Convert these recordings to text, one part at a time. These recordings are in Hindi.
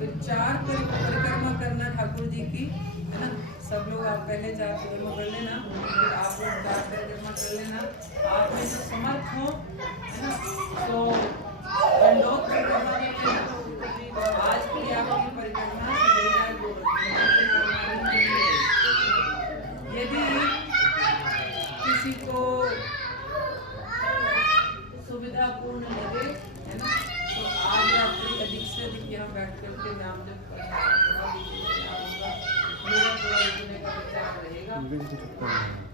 फिर 4 परिक्रमा करना ठाकुर जी की, है ना। सब लोग आप पहले 4 परिक्रमा कर लेना, फिर आप लोग 4 परिक्रमा कर लेना। आप में जो समर्थ हो, है ना, तो दंडोत परिक्रमा कर लेना। आज की आपकी परिक्रमा श्रीराज गोवर्धन की है। यदि किसी को सुविधापूर्ण लगे, है ना, तो आज रात्रि अधिक से अधिक यहाँ बैठ करके नाम जप करना, मेरा थोड़ा रुकने का विचार रहेगा।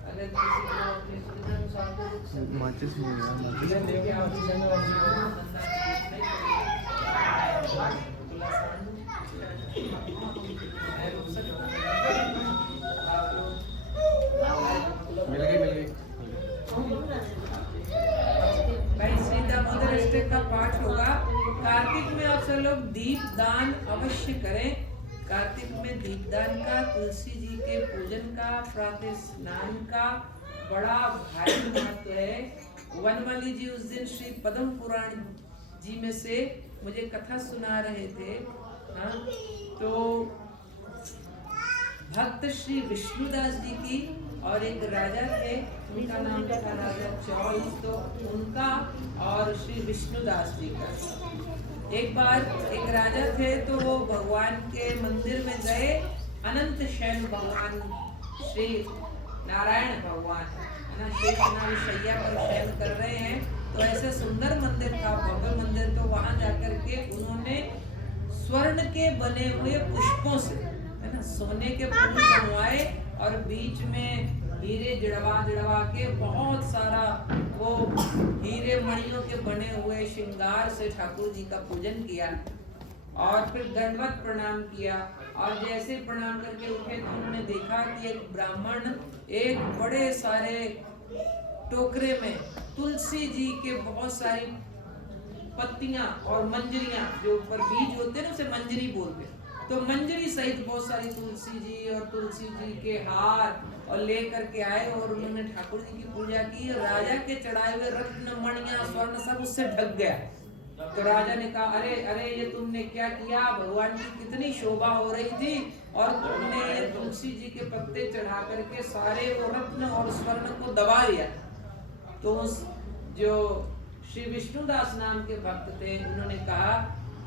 अगर किसी को अपनी सुविधा अनुसार तो रुक सकते भाई। श्री दामोदर अष्टक का पाठ होगा। कार्तिक में आप सब लोग दीप दान अवश्य करें। कार्तिक में दीपदान का, तुलसी जी के पूजन का, प्रातः स्नान का बड़ा भारी महत्व है। वनमाली जी उस दिन श्री पद्म पुराण जी में से मुझे कथा सुना रहे थे। हाँ, तो भक्त श्री विष्णुदास जी की और एक राजा थे, उनका नाम था राजा चौल, तो उनका और श्री विष्णुदास जी का। एक बार एक राजा थे तो वो भगवान के मंदिर में गए। अनंत शयन भगवान श्री नारायण भगवान, है ना, शेषनाग शैया पर शयन कर रहे हैं। तो ऐसे सुंदर मंदिर था, भव्य मंदिर। तो वहां जाकर के उन्होंने स्वर्ण के बने हुए पुष्पों से, है ना, सोने के फूल बनवाए और बीच में हीरे जड़वा के बहुत सारा वो हीरे मणियों के बने हुए श्रृंगार से ठाकुर जी का पूजन किया और फिर दंडवत प्रणाम किया। और जैसे प्रणाम करके उठे तो उन्होंने देखा कि एक ब्राह्मण एक बड़े सारे टोकरे में तुलसी जी के बहुत सारी पत्तियां और मंजरियां, जो ऊपर बीज होते हैं ना, उसे मंजरी बोलते हैं। तो मंजरी सहित बहुत सारी तुलसी जी और तुलसी जी के हार और ले करके आए और उन्होंने ठाकुर जी की पूजा की। राजा के चढ़ाए हुए रत्न मणियां स्वर्ण सब उससे ढक गया। तो राजा ने कहा, अरे अरे ये तुमने क्या किया? भगवान की कितनी शोभा हो रही थी और तुमने ये तुलसी जी के पत्ते चढ़ा करके सारे वो रत्न और स्वर्ण को दबा दिया। तो उस जो श्री विष्णुदास नाम के भक्त थे, उन्होंने कहा,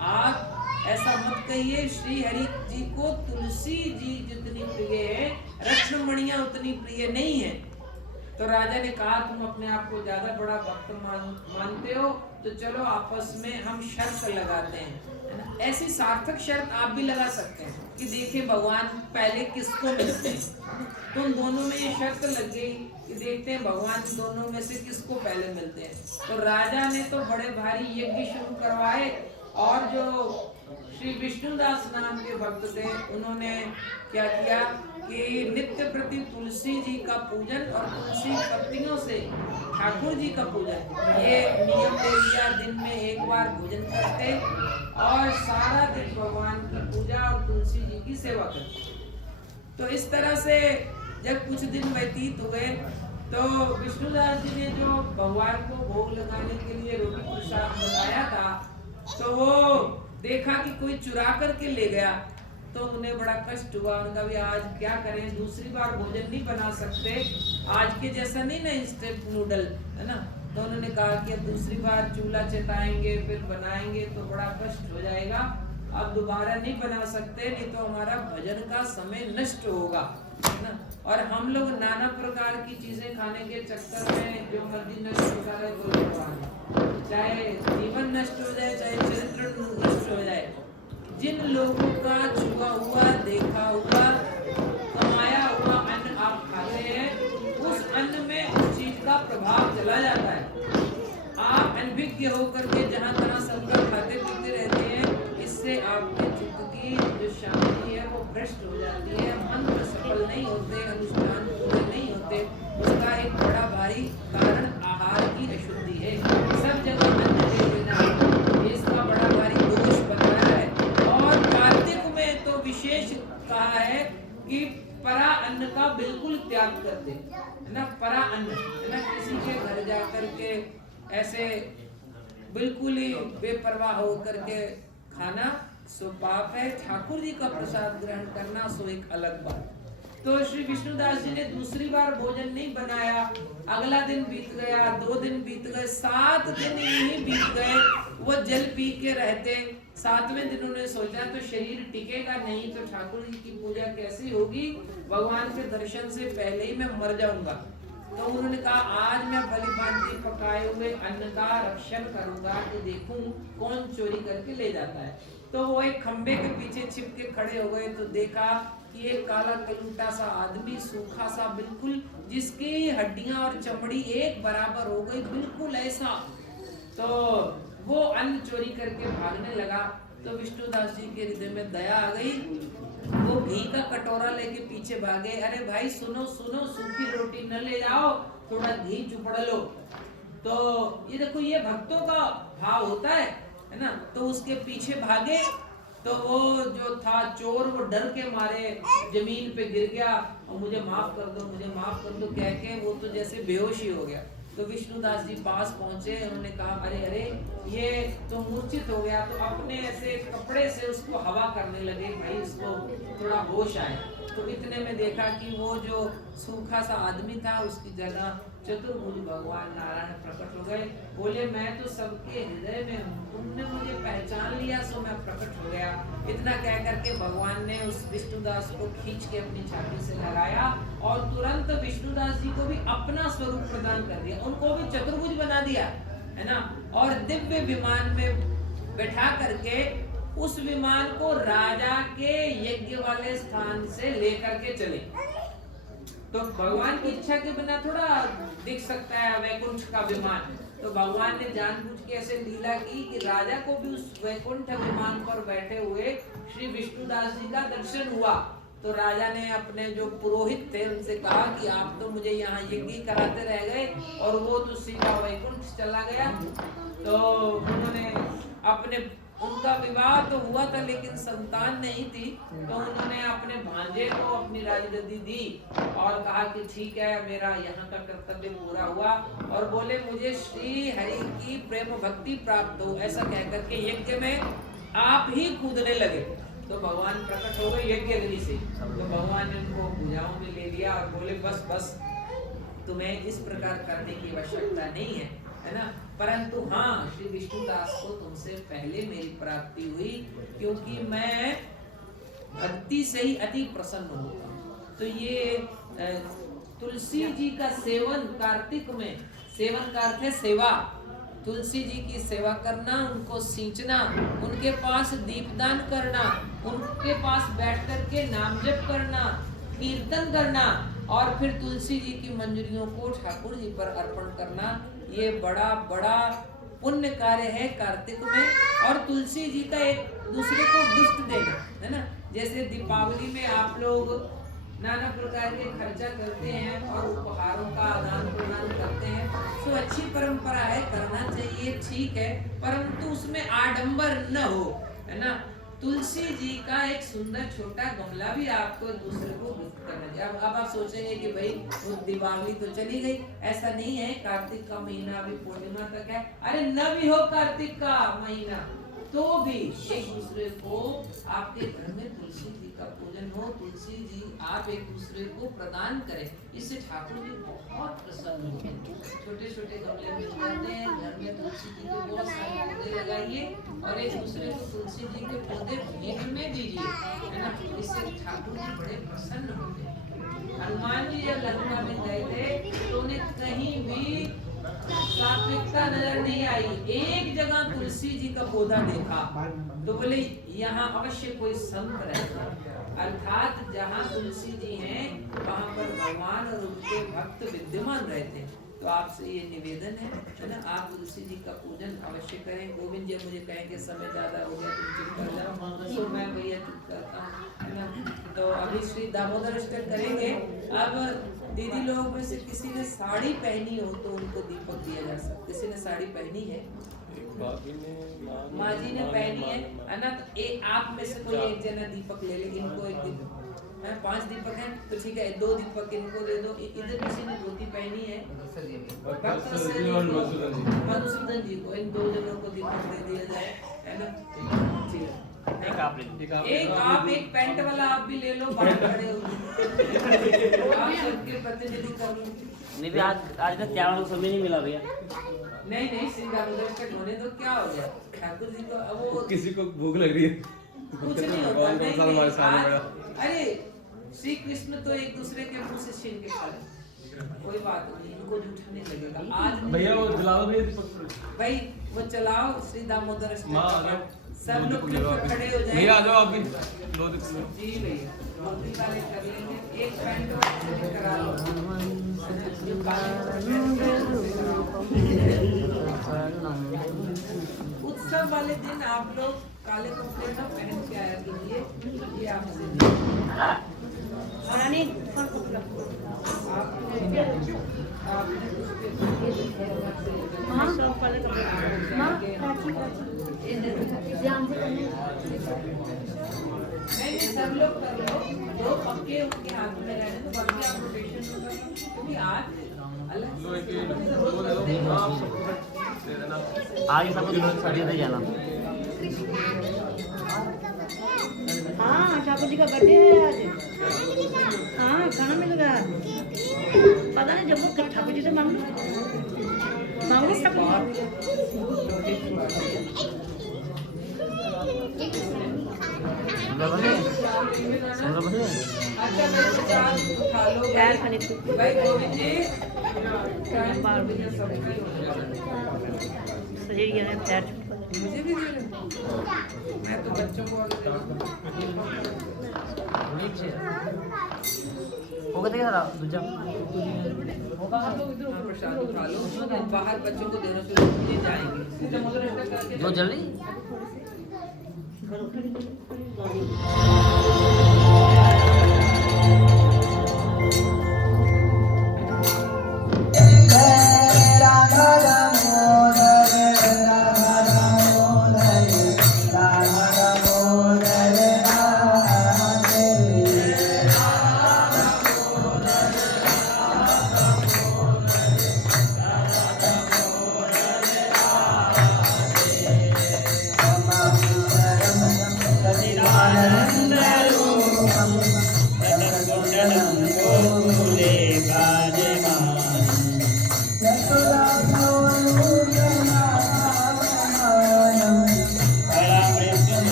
आप ऐसा मत कहिए, श्री हरि जी को तुलसी जी जितनी प्रिय है, रत्न मणियां उतनी प्रिय नहीं है। तो राजा ने कहा, तुम अपने आप को ज्यादा बड़ा भक्त मानते हो, तो चलो आपस में हम शर्त लगाते हैं, है ना। ऐसी सार्थक शर्त आप भी लगा सकते हैं कि देखिए भगवान पहले किसको मिलते हैं। तो उन दोनों में ये शर्त लग गई कि देखते हैं भगवान दोनों में से किसको पहले मिलते हैं। तो राजा ने तो बड़े भारी यज्ञ शुरू करवाए और जो श्री विष्णुदास नाम के भक्त थे, उन्होंने क्या किया कि नित्य प्रति तुलसी जी का पूजन और तुलसी पत्तियों से ठाकुर जी का पूजन, ये नियम ले लिया। दिन में एक बार भोजन करते और सारा दिन भगवान की पूजा और तुलसी जी की सेवा करते। तो इस तरह से जब कुछ दिन व्यतीत हुए तो विष्णुदास जी ने जो भगवान को भोग लगाने के लिए रोटी प्रसाद बनाया था, तो वो देखा कि कोई चुरा करके ले गया। तो उन्हें बड़ा कष्ट हुआ। उनका भी आज क्या करें, दूसरी बार भोजन नहीं बना सकते, आज के जैसा नहीं ना इंस्टेंट नूडल, है ना। तो उन्होंने कहा कि अब दूसरी बार चूल्हा चटाएंगे फिर बनाएंगे तो बड़ा कष्ट हो जाएगा, अब दोबारा नहीं बना सकते, नहीं तो हमारा भजन का समय नष्ट होगा, है ना। और हम लोग नाना प्रकार की चीजें खाने के चक्कर में जो मर्जी नष्ट होता है वो भगवान, चाहे जीवन नष्ट हो जाए, चाहे चरित्र नष्ट हो जाए। जिन लोगों का छुआ हुआ, देखा हुआ, कमाया हुआ अन्न आप खाते हैं, उस अन्न में उस चीज का प्रभाव चला जाता है। आप अनभिज्ञ होकर के जहाँ तहाँ सबका खाते पीते रहते हैं, इससे आपके चित्त की जो शांति है वो भ्रष्ट हो जाती है, मंत्र सफल नहीं होते, अनुष्ठान पूरे नहीं होते। उसका एक बड़ा भारी कारण आहार की अशुद्धि है। सब जगह अन्न ले लेना, इसका बड़ा भारी दोष बन रहा है। और कार्तिक में तो विशेष कहा है कि परा अन्न का बिल्कुल त्याग कर दे, है ना। परा अन्न, है ना, किसी के घर जाकर के ऐसे बिल्कुल ही बेपरवाह होकर के खाना सो पाप है, ठाकुर जी का प्रसाद ग्रहण करना सो एक अलग बात। तो श्री विष्णुदास जी ने दूसरी बार भोजन नहीं बनाया। अगला दिन बीत गया, 2 दिन बीत गए, 7 दिन ही बीत गए, वो जल पी के रहते। 7वें दिन उन्होंने सोचा तो शरीर टिकेगा नहीं, तो ठाकुर जी की पूजा कैसी होगी, भगवान के दर्शन से पहले ही मैं मर जाऊंगा। तो उन्होंने कहा आज मैं बलिभांति पकाए हुए अन्न का रक्षण करूंगा कि देखूं कौन चोरी करके ले जाता है। तो वो एक खंबे के पीछे छिप के खड़े हो गए, तो देखा कि एक काला कलूटा सा आदमी, सूखा सा बिल्कुल, जिसकी हड्डियां और चमड़ी एक बराबर हो गई, बिल्कुल ऐसा। तो वो अन्न चोरी करके भागने लगा। तो विष्णुदास जी के हृदय में दया आ गई, वो घी का कटोरा लेके पीछे भागे। अरे भाई सुनो सुनो, सूखी रोटी न ले जाओ, थोड़ा घी चुपड़ लो। तो ये देखो, ये भक्तों का भाव होता है ना। तो उसके पीछे भागे, तो वो जो था चोर, वो डर के मारे जमीन पे गिर गया और मुझे माफ कर दो, मुझे माफ कर दो कह के वो तो जैसे बेहोश ही हो गया। तो विष्णुदास जी पास पहुंचे, उन्होंने कहा अरे अरे ये तो मूर्छित हो गया। तो अपने ऐसे कपड़े से उसको हवा करने लगे, भाई उसको थोड़ा होश आए। तो इतने में देखा कि वो जो सूखा सा आदमी था, उसकी जगह चतुर्भुज भगवान नारायण प्रकट हो गए। बोले मैं तो सबके हृदय में हूँ, तुमने मुझे पहचान लिया सो मैं प्रकट हो गया। इतना कह करके भगवान ने उस विष्णुदास को खींच के अपनी छाती से लगाया और तुरंत विष्णुदास जी को भी अपना स्वरूप प्रदान कर दिया, उनको भी चतुर्भुज बना दिया, है ना। और दिव्य विमान में बैठा करके उस विमान को राजा के यज्ञ वाले स्थान से लेकर के चले। तो भगवान की इच्छा के बिना थोड़ा दिख सकता है वैकुंठ का विमान। तो भगवान ने जानबूझ के ऐसे लीला की कि राजा को भी उस वैकुंठ विमान पर बैठे हुए श्री विष्णुदास जी का दर्शन हुआ। तो राजा ने अपने जो पुरोहित थे उनसे कहा कि आप तो मुझे यहाँ यज्ञ कराते रह गए और वो तो सीधा वैकुंठ चला गया। तो उन्होंने अपने, उनका विवाह तो हुआ था लेकिन संतान नहीं थी, तो उन्होंने अपने भांजे को अपनी राजगद्दी दी और कहा कि ठीक है मेरा यहाँ का कर्तव्य पूरा हुआ। और बोले मुझे श्री हरि की प्रेम भक्ति प्राप्त हो, ऐसा कह करके यज्ञ में आप ही कूदने लगे। तो भगवान प्रकट हो गए यज्ञ अग्नि से। तो भगवान ने उनको भुजाओं में ले लिया और बोले बस बस, तुम्हें इस प्रकार करने की आवश्यकता नहीं है ना। परंतु हाँ, श्री विष्णुदास को तुमसे पहले मेरी प्राप्ति हुई, क्योंकि मैं भक्ति से ही अति प्रसन्न होता हूँ। तो ये तुलसी जी का सेवन कार्तिक में, सेवन का अर्थ है सेवा। तुलसी जी की सेवा करना, उनको सींचना, उनके पास दीपदान करना, उनके पास बैठ करके नाम जप करना, कीर्तन करना और फिर तुलसी जी की मंजरियों को ठाकुर जी पर अर्पण करना, ये बड़ा बड़ा पुण्य कार्य है कार्तिक में। और तुलसी जी का एक दूसरे को गिफ्ट देना, है ना। जैसे दीपावली में आप लोग नाना प्रकार के खर्चा करते हैं और उपहारों का आदान प्रदान करते हैं, तो अच्छी परंपरा है, करना चाहिए, ठीक है, परंतु उसमें आडंबर न हो, है ना। तुलसी जी का एक सुंदर छोटा गमला भी आपको दूसरे को गिफ्ट करना चाहिए। अब आप सोचेंगे कि भाई वो दिवाली तो चली गई, ऐसा नहीं है। कार्तिक का महीना अभी पूर्णिमा तक है, अरे न भी हो कार्तिक का महीना तो भी एक दूसरे को, आपके घर में तुलसी जी का पूजन हो, तुलसी जी आप एक दूसरे को प्रदान करें, इससे ठाकुर जी बहुत प्रसन्न होते हैं। छोटे छोटे गमले में लगाते हैं, घर में तुलसी जी के बहुत सारे पौधे लगाइए और एक दूसरे को तुलसी जी के पौधे भेंट में दीजिए, है ना। इससे ठाकुर जी बड़े प्रसन्न होते हैं। हनुमान जी जब लंका में गए थे तो उन्हें कहीं भी सात्विकता नजर नहीं आई, एक जगह तुलसी जी का पौधा देखा तो बोले यहाँ अवश्य कोई संत रहता, अर्थात जहाँ तुलसी जी हैं वहाँ पर भगवान और उनके भक्त विद्यमान रहते हैं। तो आपसे ये निवेदन है ना, आप तुलसी जी का पूजन अवश्य करें। गोविंद जी मुझे कहेंगे समय ज्यादा हो गया, तुम चुप कर जाओ, तो मैं भैया चुप करता हूँ, है ना। तो अभी श्री दामोदर अष्टक करेंगे। अब दीदी लोगों में से किसी ने साड़ी पहनी हो तो उनको दीपक दिया जा सकता। किसी ने साड़ी पहनी है? माँ जी ने पहनी है ना। तो आप में से कोई एक जना दीपक ले ले, इनको एक दीपक, 5 दीपक हैं तो ठीक है, 2 दीपक इनको दे दो। इधर किसी ने धोती पहनी है? मधुसूदन जी को, इन 2 जनों को दीपक दे दिया जाए, है ना। ठीक है, एक आप ले लो। एक आप एक पैंट वाला आप भी ले लो, बाहर खड़े हो आप सबके प्रतिनिधि कर लो। नहीं भी आज का क्या समय नहीं मिला भैया। नहीं नहीं सिंगारोदय होने तो क्या हो गया, ठाकुर जी को वो किसी को भूख लग रही है कुछ नहीं होता। कौन नहीं, सा हमारे नहीं, सामने आज- पड़ा। अरे श्री कृष्ण तो एक दूसरे के मुंह से छीन के खा रहे, कोई बात नहीं, इनको जूठा नहीं लगेगा आज। भैया वो जलाओ भैया दीपक। भाई वो चलाओ श्री दामोदर माँ आ स्टैचू जाओ। पर। सब दो लोग दीपक जलाओ मिलकर खड़े हो अभी। जाएं। भैया आ जाओ आप भी। दो दीपक जलाओ। जी भैया मोदी वाले कर लेंगे, एक पैंट वाले करा लो। जो काले उत्सव वाले दिन आप लोग काले कपड़े ना पहन के आया कीजिए, ये आपसे रानी कौन कपड़ा हाँ सब वाले कपड़े मां प्राची ध्यान से करना। नहीं सब लोग कर लो, दो पक्के उनके हाथ में रहने तो बाकी आप रोटेशन में कर लो, क्योंकि आज अलग दो एक दो दे दो। हाँ आप सबको दे देना। आगे सबको साड़ी दे जाना। हाँ ठाकुर जी का बर्थडे है आज। हाँ खाना मिलेगा। पता नहीं जब वो ठाकुर जी से मांग लो ठाकुर जी। अच्छा उठा लो पैर खाने को। भाई गोविंद जी बार सबका ही हो जाएगा। सही गया है पैर। मुझे भी दे रहे हो? मैं तो बच्चों को और दे रहा हूँ। होगा तो यार दूजा हाँ, प्रसाद उठा लो, बाहर बच्चों को देना शुरू किए जाएंगे। सीधे मुद्रा स्टक करके जो जल्दी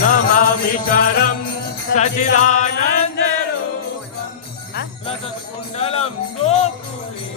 नमामि करं सचिदानंद रूपं रसकुंडलं गोकुले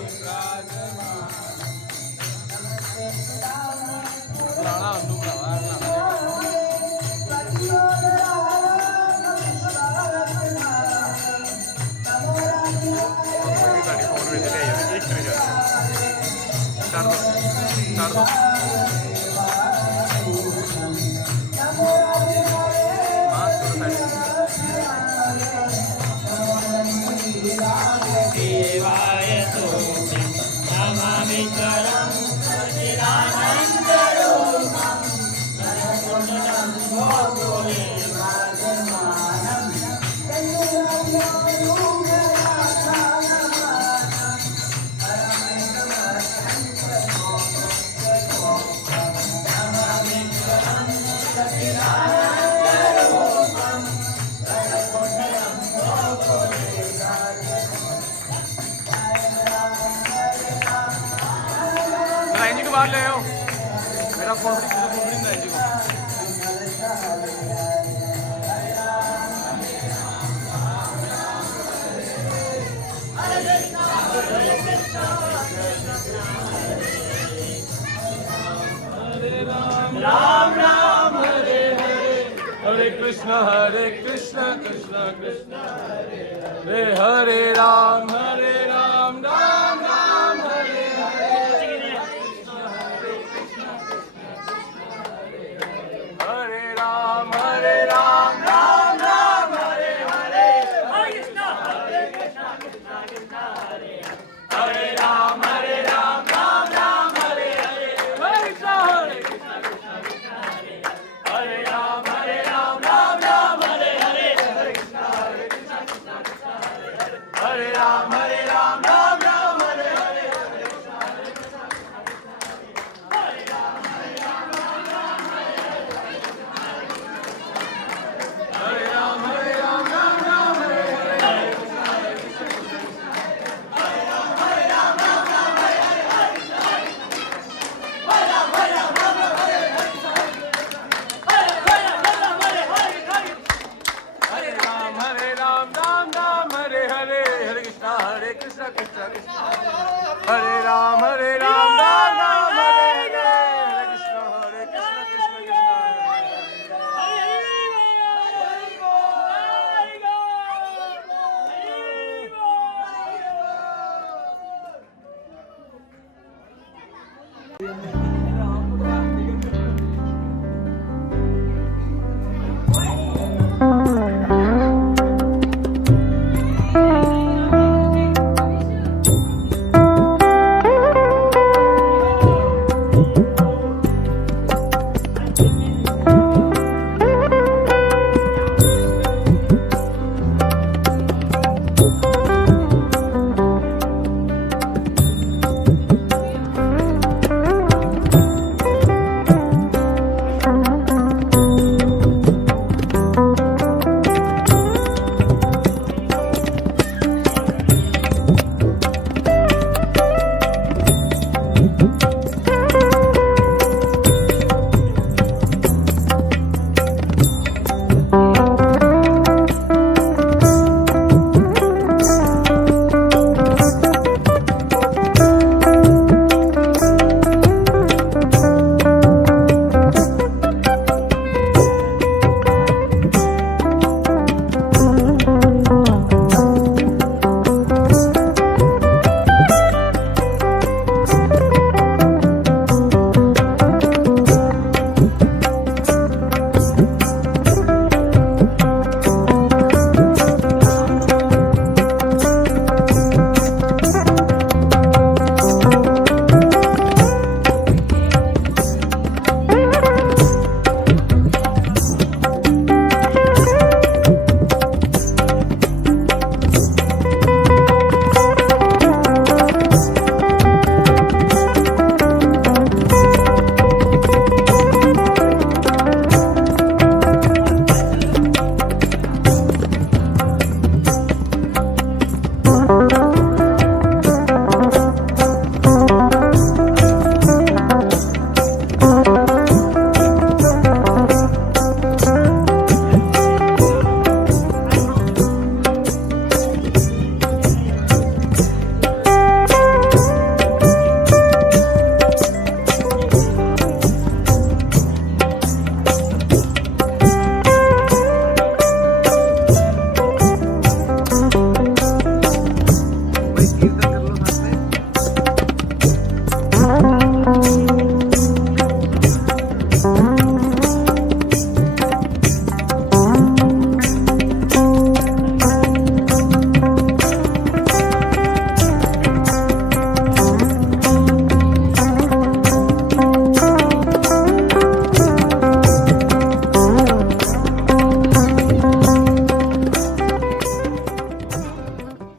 इंजी को बाहर ले आओ मेरा फोन इंजी को राम राम हरे हरे हरे कृष्ण कृष्ण कृष्ण हरे हरे राम राम राम हरे हरे हरे राम राम राम हरे हरे हरे कृष्ण कृष्ण हरे हरे राम राम राम हरे हरे हरे कृष्ण हरे राम राम हरे हरे हरे कृष्ण हरे राम राम राम हरे हरे हरे राम राम राम हरे हरे हरे राम राम हरे हरे हरे कृष्ण कृष्ण कृष्ण हरे राम राम राम हरे हरे हरे कृष्ण कृष्ण कृष्ण हरे